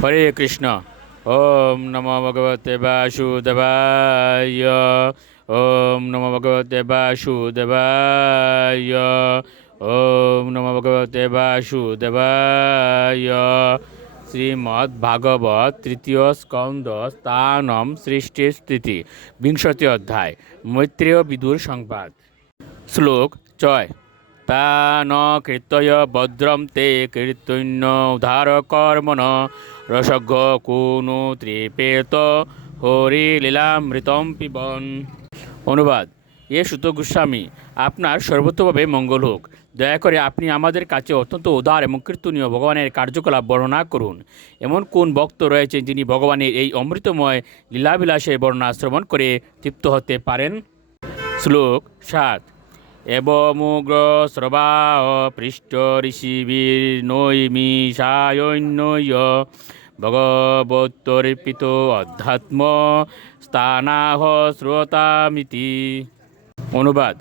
হরে কৃষ্ণ। ওম নমো ভগবতে বাসুদেবায়। ওম নমো ভগবতে বাসুদেবায়। ওম নমো ভগবতে বাসুদেবায়। শ্রীমদ্ ভাগবত তৃতীয় স্কন্দ স্থানম সৃষ্টি স্থিতি বিংশতি অধ্যায় মৈত্রেয় বিদুর সংবাদ। শ্লোক 6। তা ন কীর্তয় ভদ্রম তে কীর্তন্য উদ্ধার কর্মণ রসজ্ঞ কুনু ত্রিপেত হরি লীলামৃতম পিবন। অনুবাদ: এ সুত গোস্বামী, আপনার সর্বতভাবে মঙ্গল হোক। দয়া করে আপনি আমাদের কাছে অত্যন্ত উদার এবং কীর্তনীয় ভগবানের কার্যকলাপ বর্ণনা করুন। এমন কোন ভক্ত রয়েছেন যিনি ভগবানের এই অমৃতময় লীলাবিলাসের বর্ণনা শ্রবণ করে তৃপ্ত হতে পারেন? শ্লোক 7। এবমুগ্র শ্রবা পৃষ্ঠ ঋষিবির্নৈমিষায়ৈন্যয় ভগবতর্পিত অধ্যাত্ম স্থানাহ শ্রোতামিতি। অনুবাদ: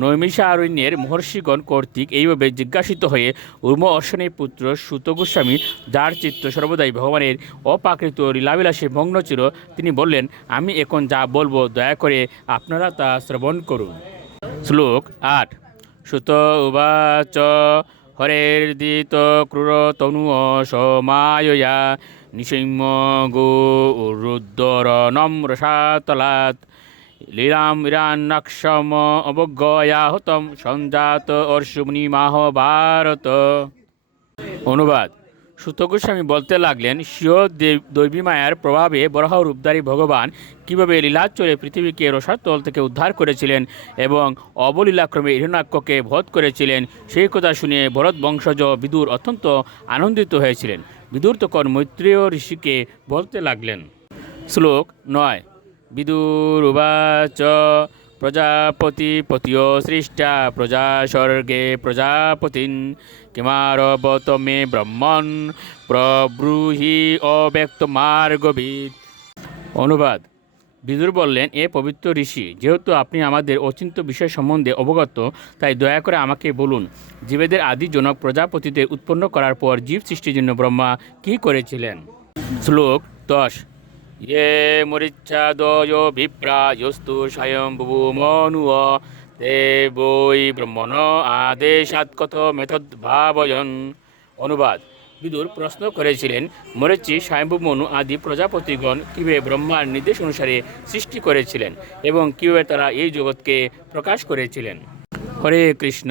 নৈমিষারণ্যের মহর্ষিগণ কর্তৃক এইভাবে জিজ্ঞাসিত হয়ে ঊর্ম অশ্বনের পুত্র সুত গোস্বামী, যার চিত্ত সর্বদাই ভগবানের অপ্রাকৃত লীলাবিলাসে মগ্ন ছিল, তিনি বললেন, আমি এখন যা বলবো দয়া করে আপনারা তা শ্রবণ করুন। শ্লোক 8। সুত উবাচ হরের্দিত ক্রূর তনু সমায়য়া নিসৈম্য গো রুদ্র নম্রসাতলাৎ লীলাম ইরান্নাক্ষম অবজ্ঞয়া হতম সঞ্জাত অর্ষুমনি মাহ ভারত। অনুবাদ: সুত গোস্বামী বলতে লাগলেন, স্বীয় দৈবী মায়ার প্রভাবে বরাহ রূপধারী ভগবান কীভাবে লীলাচলে পৃথিবীকে রসাতল থেকে উদ্ধার করেছিলেন এবং অবলীলাক্রমে হিরণ্যাক্ষকে বধ করেছিলেন, সেই কথা শুনে ভরত বংশজ বিদুর অত্যন্ত আনন্দিত হয়েছিলেন। বিদুর তখন মৈত্রেয় ঋষিকে বলতে লাগলেন। শ্লোক 9। বিদুর উবাচ প্রজাপতি পতিও সৃষ্টা প্রজা স্বর্গে প্রজাপতিন কিমারবত মে ব্রহ্মণ প্রব্রূহি অব্যক্ত মার্গবিদ। অনুবাদ: বিদুর বললেন, এ পবিত্র ঋষি, যেহেতু আপনি আমাদের অচিন্ত্য বিষয় সম্বন্ধে অবগত, তাই দয়া করে আমাকে বলুন, জীবেদের আদি জনক প্রজাপতিদের উৎপন্ন করার পর জীব সৃষ্টির জন্য ব্রহ্মা কী করেছিলেন? শ্লোক 10। ইয়ে মরিচ্ছাদয় বিপ্রায়স্তু স্বয়ম্ভুবমনুঃ তে বৈ ব্রহ্মণ আদেশাৎ কথমেতদ্ভাবয়ন। অনুবাদ: বিদুর প্রশ্ন করেছিলেন, মরীচি, স্বয়ম্ভু মনু আদি প্রজাপতিগণ কীভাবে ব্রহ্মার নির্দেশ অনুসারে সৃষ্টি করেছিলেন এবং কীভাবে তারা এই জগৎকে প্রকাশ করেছিলেন। হরে কৃষ্ণ।